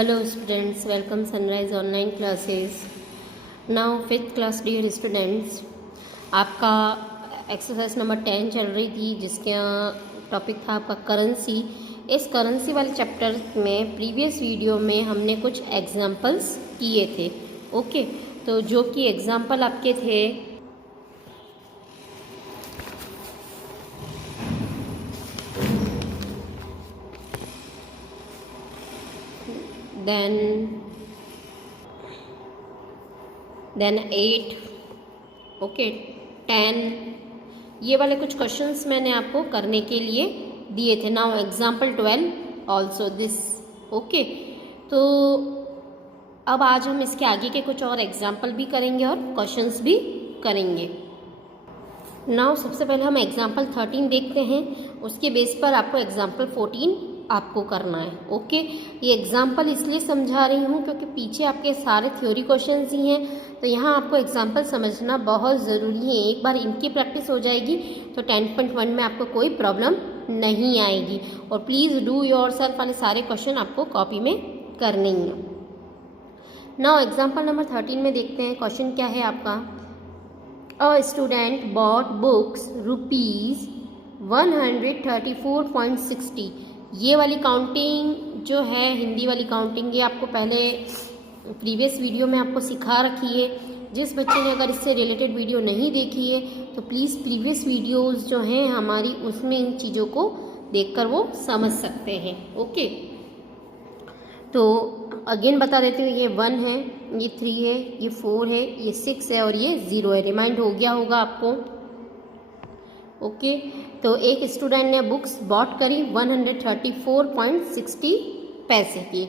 Hello students, welcome Sunrise online classes. Now 5th class dear students, आपका exercise number 10 चल रही थी जिसका टॉपिक था आपका करेंसी। इस करेंसी वाले चैप्टर में प्रीवियस वीडियो में हमने कुछ एग्जांपल्स किए थे। ओके, तो जो कि एग्जांपल आपके थे देन 8, ओके 10, ये वाले कुछ क्वेश्चंस मैंने आपको करने के लिए दिए थे। Now example 12 also this. Okay, तो अब आज हम इसके आगे के कुछ और एग्जाम्पल भी करेंगे और क्वेश्चंस भी करेंगे। नाउ सबसे पहले हम एग्जाम्पल 13 देखते हैं, उसके बेस पर आपको एग्जाम्पल 14 आपको करना है। ओके, ये एग्जाम्पल इसलिए समझा रही हूँ क्योंकि पीछे आपके सारे थ्योरी क्वेश्चंस ही हैं, तो यहाँ आपको एग्जाम्पल समझना बहुत ज़रूरी है। एक बार इनकी प्रैक्टिस हो जाएगी तो 10.1 में आपको कोई प्रॉब्लम नहीं आएगी। और प्लीज़ डू योरसेल्फ वाले सारे क्वेश्चन आपको कॉपी में करने ही हैं। नाउ एग्जाम्पल नंबर 13 में देखते हैं क्वेश्चन क्या है आपका। A student bought books rupees 134.60। ये वाली काउंटिंग जो है हिंदी वाली काउंटिंग, ये आपको पहले प्रीवियस वीडियो में आपको सिखा रखी है। जिस बच्चे ने अगर इससे रिलेटेड वीडियो नहीं देखी है तो प्लीज़ प्रीवियस वीडियोस जो हैं हमारी, उसमें इन चीज़ों को देखकर वो समझ सकते हैं। ओके, तो अगेन बता देती हूँ, ये 1 है, ये 3 है, ये 4 है, ये 6 है और ये 0 है। रिमाइंड हो गया होगा आपको। ओके, तो एक स्टूडेंट ने बुक्स बॉट करी 134.60 पैसे की।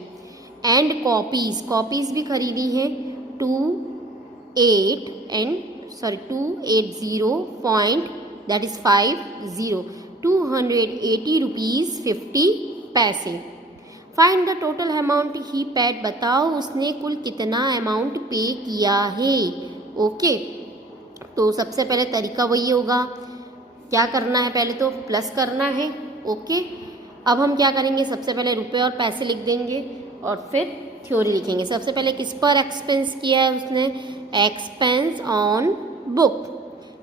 एंड कॉपीज़ भी खरीदी हैं 280 रुपीज़ 50 पैसे। Find the total amount he paid. बताओ उसने कुल कितना अमाउंट पे किया है। ओके, तो सबसे पहले तरीका वही होगा, क्या करना है, पहले तो प्लस करना है। ओके, अब हम क्या करेंगे, सबसे पहले रुपए और पैसे लिख देंगे और फिर थ्योरी लिखेंगे। सबसे पहले किस पर एक्सपेंस किया है उसने, एक्सपेंस ऑन बुक।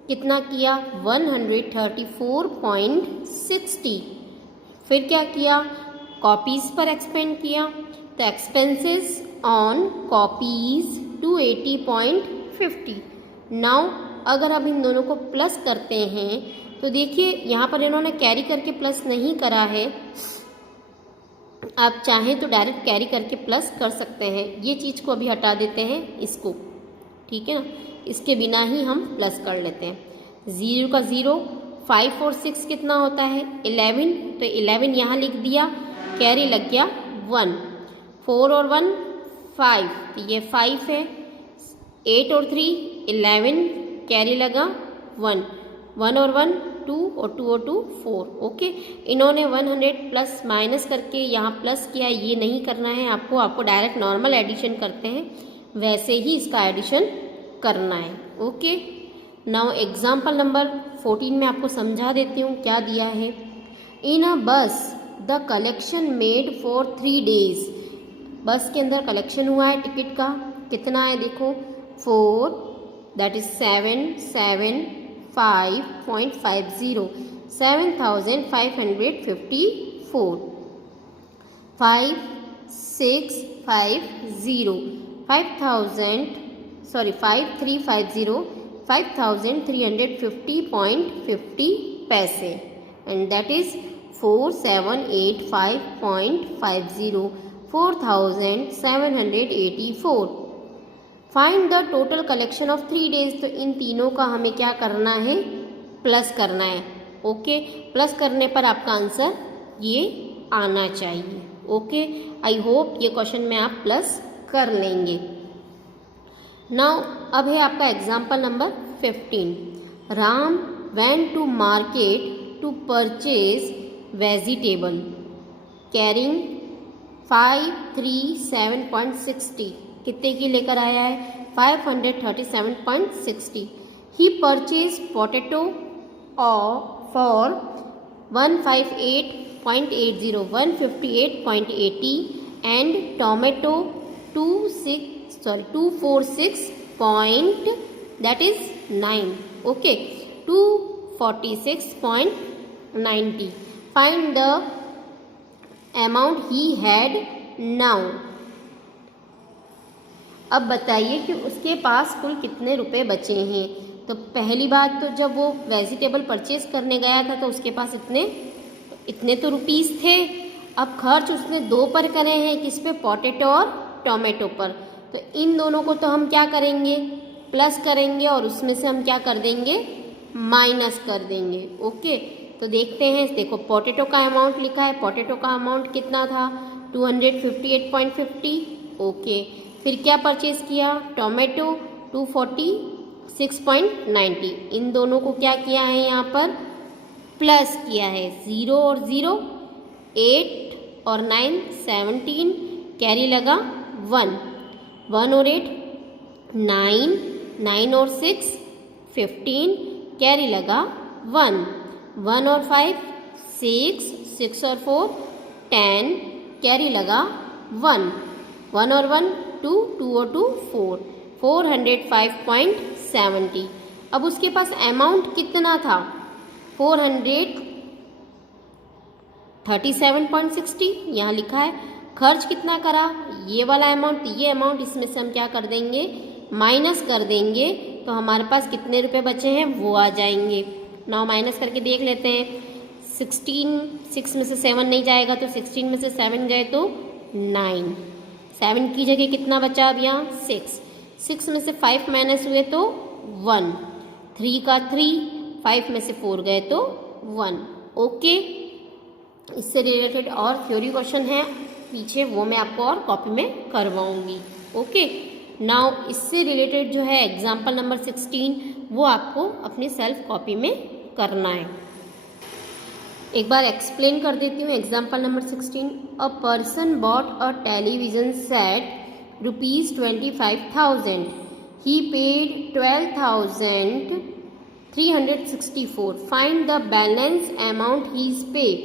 कितना किया, 134.60। फिर क्या किया, कॉपीज़ पर एक्सपेंड किया, तो एक्सपेंसेस ऑन कॉपीज़ 280.50। नाउ अगर अब इन दोनों को प्लस करते हैं तो देखिए यहाँ पर इन्होंने कैरी करके प्लस नहीं करा है। आप चाहें तो डायरेक्ट कैरी करके प्लस कर सकते हैं। ये चीज़ को अभी हटा देते हैं इसको, ठीक है ना, इसके बिना ही हम प्लस कर लेते हैं। 0 का 0, 5 और 6 कितना होता है, 11, तो 11 यहाँ लिख दिया, कैरी लग गया 1। 4 और 1 5, तो ये 5 है। 8 और 3 11, कैरी लगा 1। 1 और 1 2 और 2 और 2 4। ओके, इन्होंने 100 प्लस माइनस करके यहाँ प्लस किया, ये नहीं करना है आपको डायरेक्ट नॉर्मल एडिशन करते हैं वैसे ही इसका एडिशन करना है। ओके, नाउ एग्जाम्पल नंबर 14 में आपको समझा देती हूँ क्या दिया है। इन अ बस the collection made for 3 days। बस के अंदर कलेक्शन हुआ है टिकट का, कितना है देखो, 4, दैट इज 775.50, 7554। 5350 5350 पैसे, and that is 4785.50, 4784। Find the total collection of 3 days। तो इन तीनों का हमें क्या करना है, प्लस करना है। ओके, प्लस करने पर आपका आंसर ये आना चाहिए। ओके, आई होप ये क्वेश्चन में आप प्लस कर लेंगे। नाउ अब है आपका example number 15। Ram went to market to purchase vegetable carrying 537.60। कितने की लेकर आया है, 537.60। He purchase potato for 158.80 158.80 and tomato 246 that is 9. Okay, 246.90. Find the amount he had now. अब बताइए कि उसके पास कुल कितने रुपए बचे हैं। तो पहली बात तो जब वो वेजिटेबल परचेज करने गया था तो उसके पास इतने तो रुपीस थे। अब खर्च उसने 2 पर करे हैं, किस पे? पोटैटो और टोमेटो पर। तो इन दोनों को तो हम क्या करेंगे? प्लस करेंगे और उसमें से हम क्या कर देंगे? माइनस कर देंगे। ओके, तो देखते हैं। देखो पोटैटो का अमाउंट लिखा है, पोटैटो का अमाउंट कितना था? 258.50। ओके, फिर क्या परचेज किया? टोमेटो 246.90। इन दोनों को क्या किया है? यहाँ पर प्लस किया है। 0 और 0 8 और 9 17, कैरी लगा 1 1 और 8 9 9 और 6 15, कैरी लगा 1 1 और 5 6 6 और 4 10, कैरी लगा 1 1 और 1 2 2 और 2 4 405.70। अब उसके पास अमाउंट कितना था? 437.60 यहाँ लिखा है। खर्च कितना करा? ये वाला अमाउंट, ये अमाउंट, इसमें से हम क्या कर देंगे? माइनस कर देंगे। तो हमारे पास कितने रुपए बचे हैं वो आ जाएंगे। नाउ माइनस करके देख लेते हैं। 16 6 में से 7 नहीं जाएगा तो 16 में से 7 गए तो 9। 7 की जगह कितना बचा अब यहाँ? 6 6 में से 5 माइनस हुए तो 1 3 का 3 5 में से 4 गए तो 1। ओके, इससे रिलेटेड और थ्योरी क्वेश्चन है पीछे, वो मैं आपको और कॉपी में करवाऊंगी। ओके, नाउ इससे रिलेटेड जो है एग्जाम्पल नंबर 16 वो आपको अपनी सेल्फ कॉपी में करना है। एक बार एक्सप्लेन कर देती हूँ example number 16। A person bought a television set ₹25,000. He paid 12,364. Find the balance amount he's paid.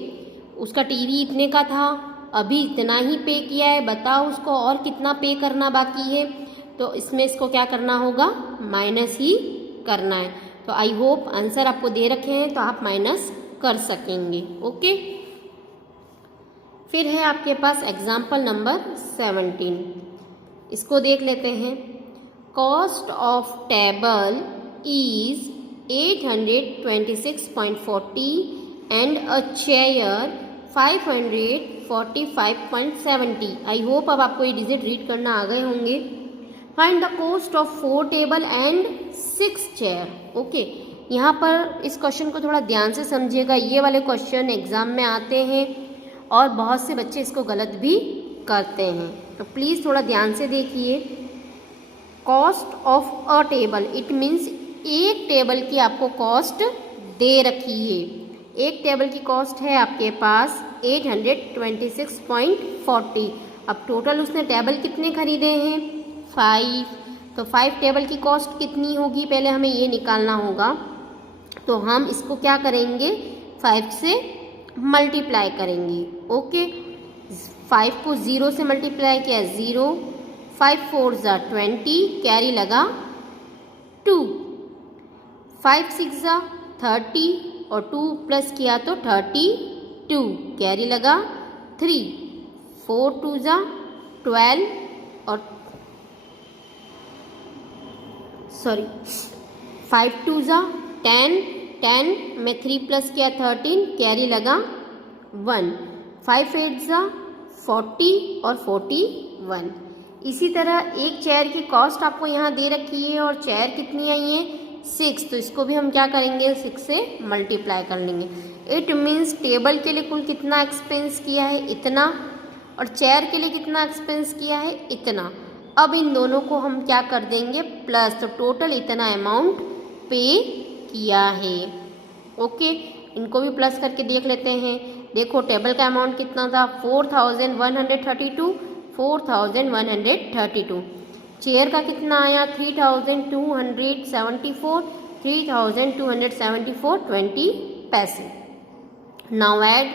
उसका टीवी इतने का था, अभी इतना ही पे किया है। बताओ उसको और कितना पे करना बाकी है। तो इसमें इसको क्या करना होगा? माइनस ही करना है। तो आई होप आंसर आपको दे रखे हैं तो आप माइनस कर सकेंगे। ओके, फिर है आपके पास एग्जाम्पल नंबर 17। इसको देख लेते हैं। Cost of table is 826.40 and a chair 545.70। I hope अब आपको ये डिजिट रीड करना आ गए होंगे। Find the cost of 4 table and 6 chair. Okay, यहाँ पर इस क्वेश्चन को थोड़ा ध्यान से समझिएगा। ये वाले क्वेश्चन एग्जाम में आते हैं और बहुत से बच्चे इसको गलत भी करते हैं, तो प्लीज़ थोड़ा ध्यान से देखिए। Cost of a table, it means एक टेबल की आपको कॉस्ट दे रखी है। एक टेबल की कॉस्ट है आपके पास 826.40। अब टोटल उसने टेबल कितने खरीदे हैं? 5। तो 5 टेबल की कॉस्ट कितनी होगी? पहले हमें ये निकालना होगा। तो हम इसको क्या करेंगे? 5 से मल्टीप्लाई करेंगे। ओके, 5 को 0 से मल्टीप्लाई किया 0, 5 4 ज़ा 20, कैरी लगा 2, 5 6 ज़ा 30 और 2 प्लस किया तो 32, कैरी लगा 3, 4 2 ज़ा 12 और 5 2 ज़ा 10, 10 में 3 प्लस किया 13, कैरी लगा 1, 5 8 ज़ा 40 और 41। इसी तरह एक चेयर की कॉस्ट आपको यहाँ दे रखी है और चेयर कितनी आई है? 6। तो इसको भी हम क्या करेंगे? 6 से मल्टीप्लाई कर लेंगे। इट मीन्स टेबल के लिए कुल कितना एक्सपेंस किया है? इतना। और चेयर के लिए कितना एक्सपेंस किया है? इतना। अब इन दोनों को हम क्या कर देंगे? प्लस। तो टोटल इतना अमाउंट पे किया है। ओके, इनको भी प्लस करके देख लेते हैं। देखो टेबल का अमाउंट कितना था? 4132, 4132। चेयर का कितना आया? 3274, 3274 20 पैसे। नाउ ऐड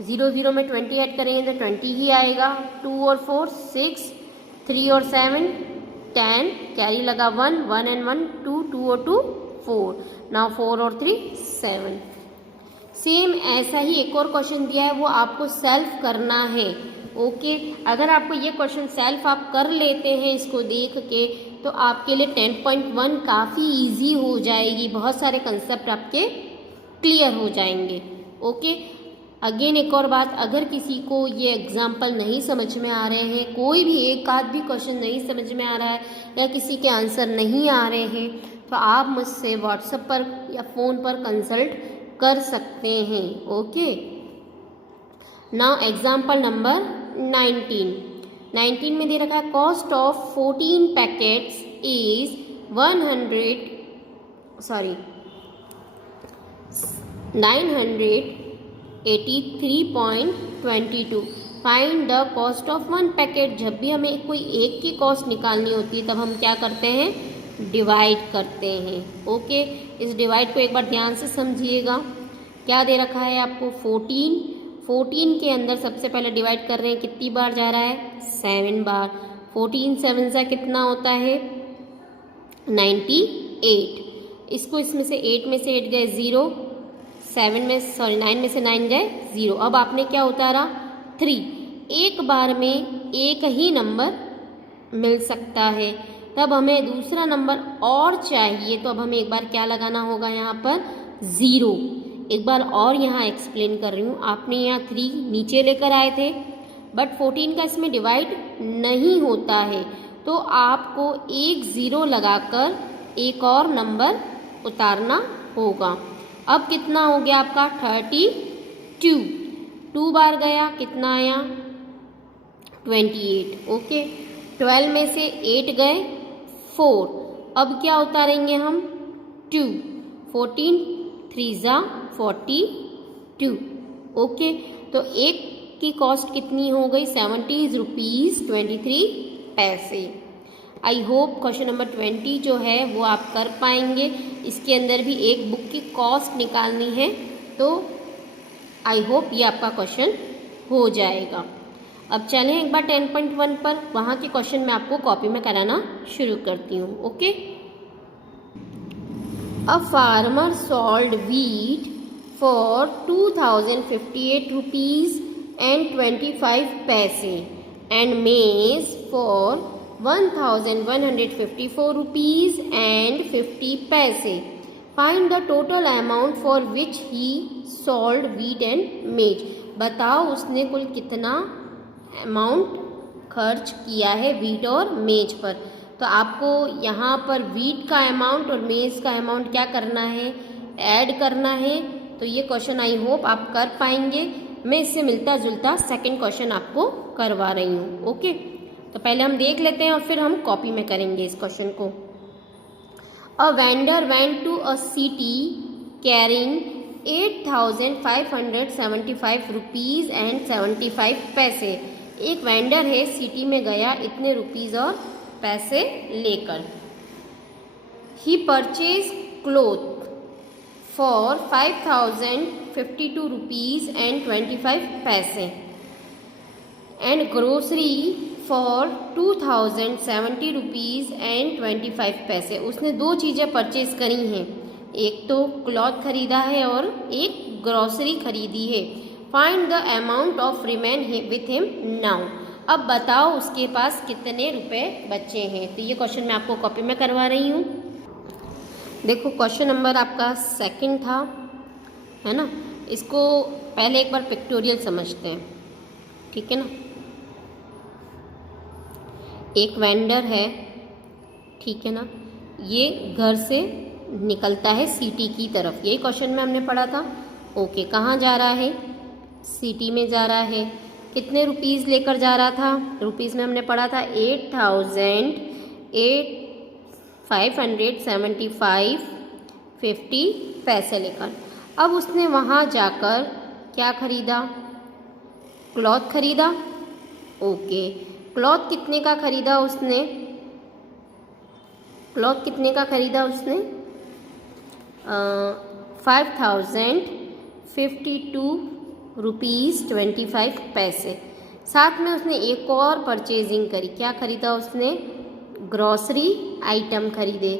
0 0 में 20 ऐड करेंगे तो 20 ही आएगा। 2 और 4 6, 3 और 7 10, कैरी लगा 1, 1 and 1 2, 2 और 2 4, नाउ 4 और 3 7। सेम ऐसा ही एक और क्वेश्चन दिया है, वो आपको सेल्फ करना है। ओके, अगर आपको ये क्वेश्चन सेल्फ आप कर लेते हैं इसको देख के, तो आपके लिए 10.1 काफ़ी इजी हो जाएगी, बहुत सारे कंसेप्ट आपके क्लियर हो जाएंगे। ओके, अगेन एक और बात, अगर किसी को ये एग्जाम्पल नहीं समझ में आ रहे हैं, कोई भी एक आध भी क्वेश्चन नहीं समझ में आ रहा है या किसी के आंसर नहीं आ रहे हैं, तो आप मुझसे व्हाट्सएप पर या फ़ोन पर कंसल्ट कर सकते हैं। ओके, नाउ एग्जाम्पल नंबर 19 में दे रखा है cost of 14 packets is 983.22। Find the cost of 1 packet. जब भी हमें कोई एक की कॉस्ट निकालनी होती है तब हम क्या करते हैं, डिवाइड करते हैं। ओके, इस डिवाइड को एक बार ध्यान से समझिएगा। क्या दे रखा है आपको, 14 के अंदर सबसे पहले डिवाइड कर रहे हैं, कितनी बार जा रहा है, 7 बार। 14 7 सा कितना होता है, 98। इसको इसमें से 8 में से 8 गए 0, 9 में से 9 गए 0। अब आपने क्या उतारा, 3। एक बार में एक ही नंबर मिल सकता है, तब हमें दूसरा नंबर और चाहिए, तो अब हमें एक बार क्या लगाना होगा, यहाँ पर 0। एक बार और यहाँ एक्सप्लेन कर रही हूँ, आपने यहाँ 3 नीचे लेकर आए थे, बट 14 का इसमें डिवाइड नहीं होता है, तो आपको एक 0 लगाकर एक और नंबर उतारना होगा। अब कितना हो गया आपका, 32। 2 बार गया, कितना आया, 28। ओके, 12 में से 8 गए 4। अब क्या उतारेंगे हम, 2। 14 3 जा 42। ओके, तो एक की कॉस्ट कितनी हो गई, 70 rupees 23 I hope question number 20 जो है वो आप कर पाएंगे। इसके अंदर भी एक बुक की कॉस्ट निकालनी है, तो आई होप ये आपका क्वेश्चन हो जाएगा। अब चलें एक बार 10.1 पर, वहाँ के क्वेश्चन मैं आपको कॉपी में कराना शुरू करती हूँ। Okay, a farmer sold wheat for 2058 rupees and 25 and maize for 1154 rupees and 50 Find the total amount for which he sold wheat and maize. बताओ उसने कुल कितना अमाउंट खर्च किया है वीट और मेज पर। तो आपको यहाँ पर वीट का अमाउंट और मेज का अमाउंट क्या करना है, ऐड करना है। तो ये क्वेश्चन आई होप आप कर पाएंगे। मैं इससे मिलता जुलता सेकंड क्वेश्चन आपको करवा रही हूँ। ओके, तो पहले हम देख लेते हैं और फिर हम कॉपी में करेंगे इस क्वेश्चन को। A vendor went to a city carrying 8,575 rupees and 75 पैसे। एक वेंडर है सिटी में गया इतने रुपीज़ और पैसे लेकर। He purchase cloth for 5,052 rupees and 25 paise and grocery for 2,070 rupees and 25 paise. उसने दो चीज़ें परचेज करी हैं, एक तो क्लॉथ खरीदा है और एक ग्रोसरी खरीदी है। Find the amount of remain with him now. अब बताओ उसके पास कितने रुपए बचे हैं। तो ये क्वेश्चन मैं आपको कॉपी में करवा रही हूँ। देखो क्वेश्चन नंबर आपका सेकंड था, है ना। इसको पहले एक बार पिक्टोरियल समझते हैं, ठीक है ना। एक वेंडर है, ठीक है ना, ये घर से निकलता है सिटी की तरफ। यही क्वेश्चन में हमने पढ़ा था। ओके, कहाँ जा रहा है, सिटी में जा रहा है। कितने रुपीज़ लेकर जा रहा था, रुपीज़ में हमने पढ़ा था 8,575 50 पैसे लेकर। अब उसने वहाँ जाकर क्या खरीदा, क्लॉथ खरीदा। ओके, क्लॉथ कितने का खरीदा उसने, क्लॉथ कितने का खरीदा उसने 5,052 ₹25। साथ में उसने एक और परचेजिंग करी। क्या खरीदा उसने? ग्रॉसरी आइटम खरीदे।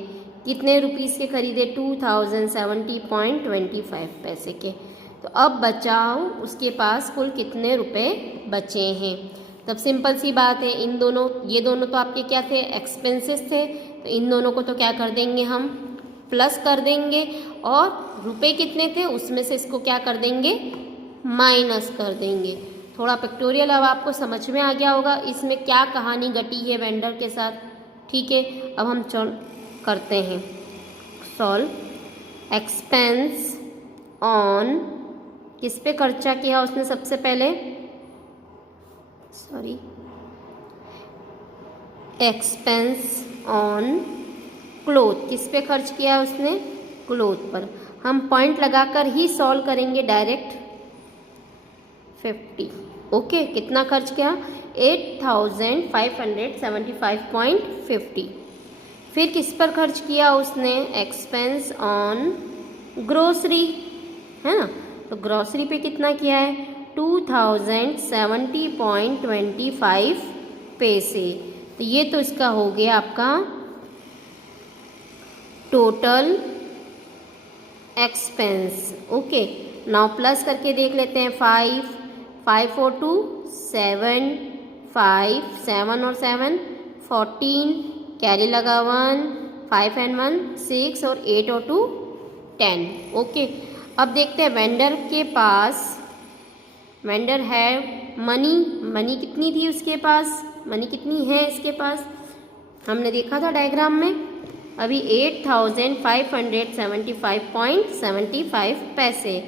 कितने रुपीस के खरीदे? 2070.25 के। तो अब बचाओ उसके पास कुल कितने रुपए बचे हैं। तब सिंपल सी बात है, इन दोनों, ये दोनों तो आपके क्या थे? एक्सपेंसेस थे। तो इन दोनों को तो क्या कर देंगे हम? प्लस कर देंगे। और रुपए कितने थे उसमें से इसको क्या कर देंगे? माइनस कर देंगे। थोड़ा पिक्टोरियल अब आपको समझ में आ गया होगा इसमें क्या कहानी घटी है वेंडर के साथ। ठीक है, अब हम करते हैं सॉल्व। एक्सपेंस ऑन, किस पे खर्चा किया उसने सबसे पहले? एक्सपेंस ऑन क्लोथ, किस पे खर्च किया उसने? क्लोथ पर। हम पॉइंट लगाकर ही सॉल्व करेंगे डायरेक्ट। 50। ओके, कितना खर्च किया? 8575.50। फिर किस पर खर्च किया उसने? एक्सपेंस ऑन ग्रोसरी, है ना। तो ग्रोसरी पे कितना किया है? 2070.25 पैसे। तो ये तो इसका हो गया आपका total expense. Okay, now plus करके देख लेते हैं। 5 4 2 7 5 7 और 7 14, कैरी लगा 1, 5 and 1 6 और 8 और 2 10। ओके, अब देखते हैं वेंडर के पास, वेंडर है मनी कितनी थी उसके पास? मनी कितनी है इसके पास? हमने देखा था डायग्राम में अभी 8575.75 पैसे।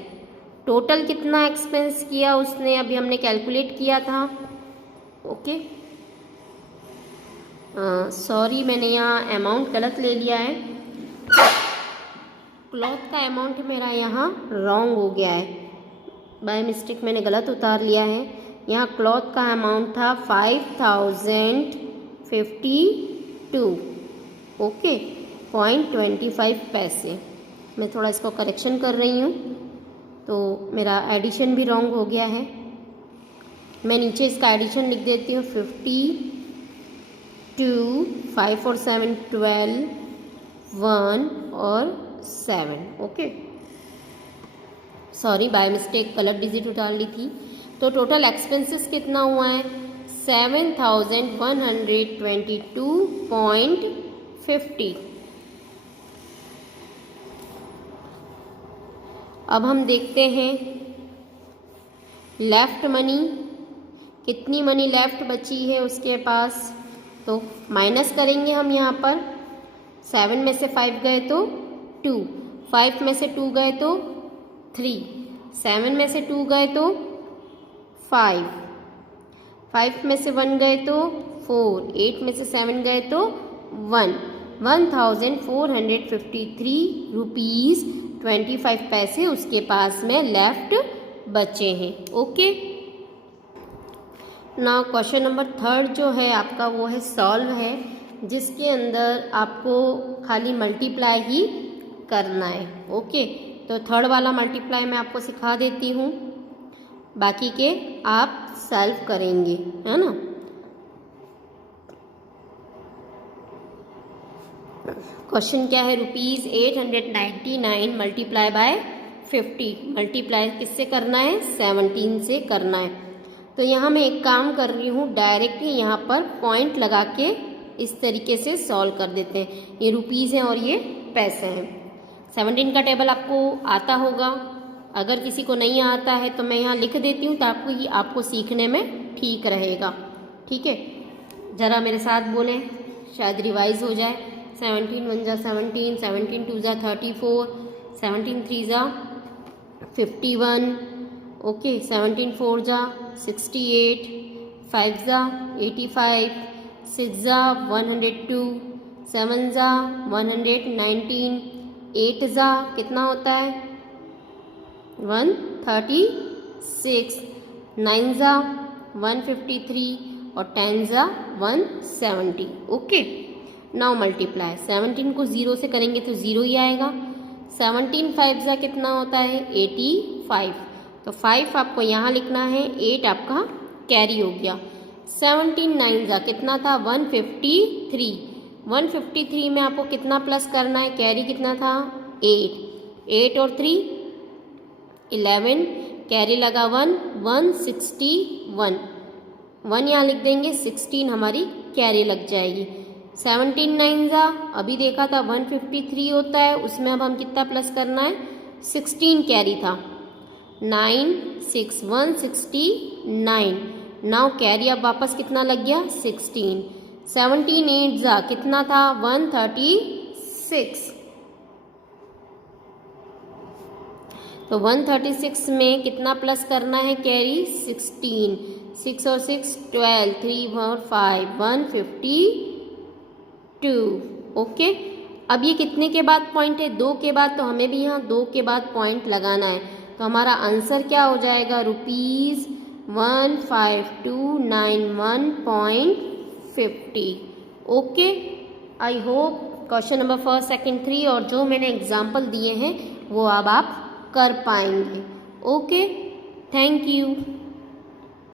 टोटल कितना एक्सपेंस किया उसने अभी हमने कैलकुलेट किया था। ओके, सॉरी मैंने यहाँ अमाउंट गलत ले लिया है। क्लॉथ का अमाउंट मेरा यहाँ रॉन्ग हो गया है, बाय मिस्टेक मैंने गलत उतार लिया है। यहाँ क्लॉथ का अमाउंट था 5052। ओके, 0.25 पैसे। मैं थोड़ा इसको करेक्शन कर रही हूँ, तो मेरा एडिशन भी रॉन्ग हो गया है। मैं नीचे इसका एडिशन लिख देती हूँ। 52, 5 और 7 12, 1 और 7। ओके, सॉरी बाय मिस्टेक गलत डिजिट उतार ली थी। तो टोटल एक्सपेंसेस कितना हुआ है? 7122.50। अब हम देखते हैं लेफ्ट मनी, कितनी मनी लेफ्ट बची है उसके पास। तो माइनस करेंगे हम यहाँ पर। 7 में से 5 गए तो 2, 5 में से 2 गए तो 3, 7 में से 2 गए तो 5, 5 में से 1 गए तो 4, 8 में से 7 गए तो 1। 1453 रुपीज़ 25 पैसे उसके पास में लेफ्ट बचे हैं। ओके, नाउ क्वेश्चन नंबर 3 जो है आपका वो है सॉल्व है, जिसके अंदर आपको खाली मल्टीप्लाई ही करना है। ओके, तो 3rd वाला मल्टीप्लाई मैं आपको सिखा देती हूँ, बाकी के आप सॉल्व करेंगे, है ना। क्वेश्चन क्या है? ₹899 मल्टीप्लाई बाय 50। मल्टीप्लाई किससे करना है? 17 से करना है। तो यहाँ मैं एक काम कर रही हूँ, डायरेक्ट ही यहाँ पर पॉइंट लगा के इस तरीके से सॉल्व कर देते हैं। ये रुपीज़ हैं और ये पैसे हैं। 17 का टेबल आपको आता होगा, अगर किसी को नहीं आता है तो मैं यहाँ लिख देती हूँ ताकि आपको सीखने में ठीक रहेगा। ठीक है, ज़रा मेरे साथ बोलें, शायद रिवाइज हो जाए। 17 1 जा 17, 17 2 जा 34, 17 3 जा 51। ओके, 17 4 जा 68, 5 जा 85, 6 जा 102, 7 जा 119, 8 जा कितना होता है? 136, 9 जा 153 और 10 जा 170। Okay, now multiply. 17 को 0 से करेंगे तो 0 ही आएगा। 17 5 जा कितना होता है? 85। तो तो 5 आपको यहाँ लिखना है, 8 आपका कैरी हो गया। 17 9 जा कितना था 153। 153 में आपको कितना प्लस करना है, कैरी कितना था 8 और 3 11, कैरी लगा 1 161, 1 यहाँ लिख देंगे, 16 हमारी कैरी लग जाएगी। 17 9 जा अभी देखा था 153 होता है, उसमें अब हम कितना प्लस करना है 16 कैरी था 9 6 169, नाउ कैरी अब वापस कितना लग गया 16। 17 8 जा कितना था 136, तो 136 में कितना प्लस करना है कैरी 16, 6 और 6 12, 3 और 5 152। ओके, अब ये कितने के बाद पॉइंट है 2 के बाद, तो हमें भी यहाँ 2 के बाद पॉइंट लगाना है। तो हमारा आंसर क्या हो जाएगा ₹15291.50। Okay, I hope question number 1 2 3 और जो मैंने एग्जाम्पल दिए हैं वो अब आप कर पाएंगे। Okay, thank you.